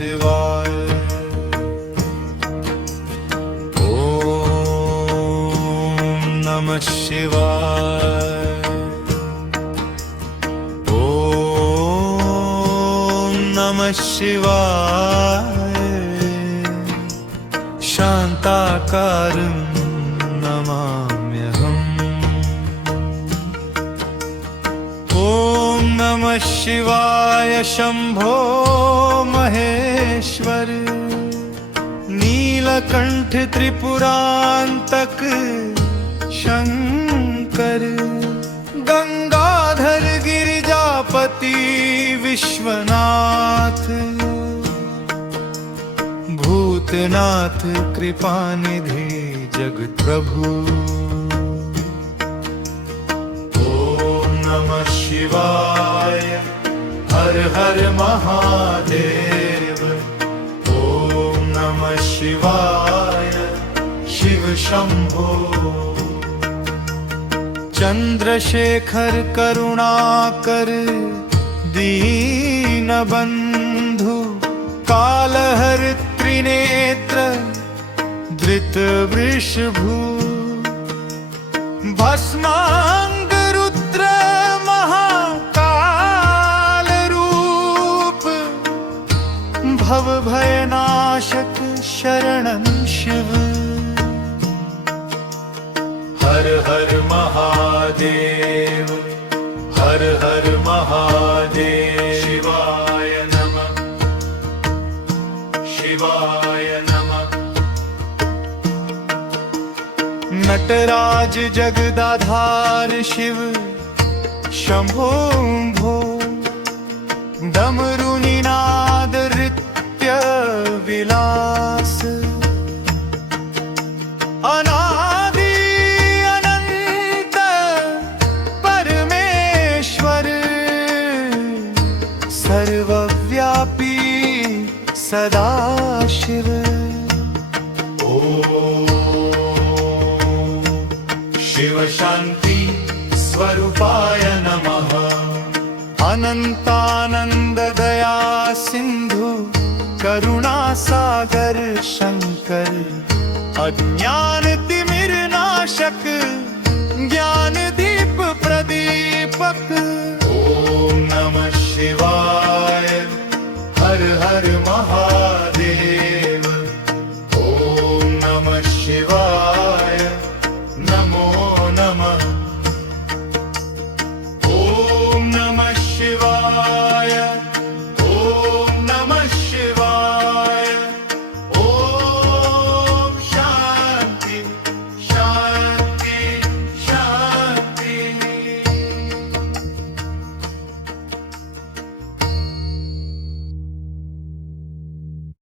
शिवाय। ओम नमः शिवाय। ओम नमः शिवाय। शांताकारं नमाम्यहम्। ओम नमः शिवाय शंभो महेश्वर। नीलकंठ त्रिपुरांतक शंकर। गंगाधर गिरिजापति विश्वनाथ। भूतनाथ कृपानिधि जगत प्रभु। ओम नमः शिवाय। हर हर महादेव। ओम नमः शिवाय। शिव शंभो। चंद्रशेखर करुणाकर दीनबंधु। कालहर त्रिनेत्र धृत वृषभु। भस्मांग रुद्र महाकाल रूप। भव भयनाशक शरणं शिव। हर हर महादेव। हर हर महादेव। शिवाय नमः। शिवाय नमः। नटराज जगदाधार शिव शंभो। डमरू निनाद नृत्य विलास। अनादि अनंत परमेश्वर। सर्वव्यापी सदाशिव। ओम शिव शांति स्वरूपाय नमः। अनंतानंद दया सिंधु करुणा सागर शंकर। अज्ञान तिमिर नाशक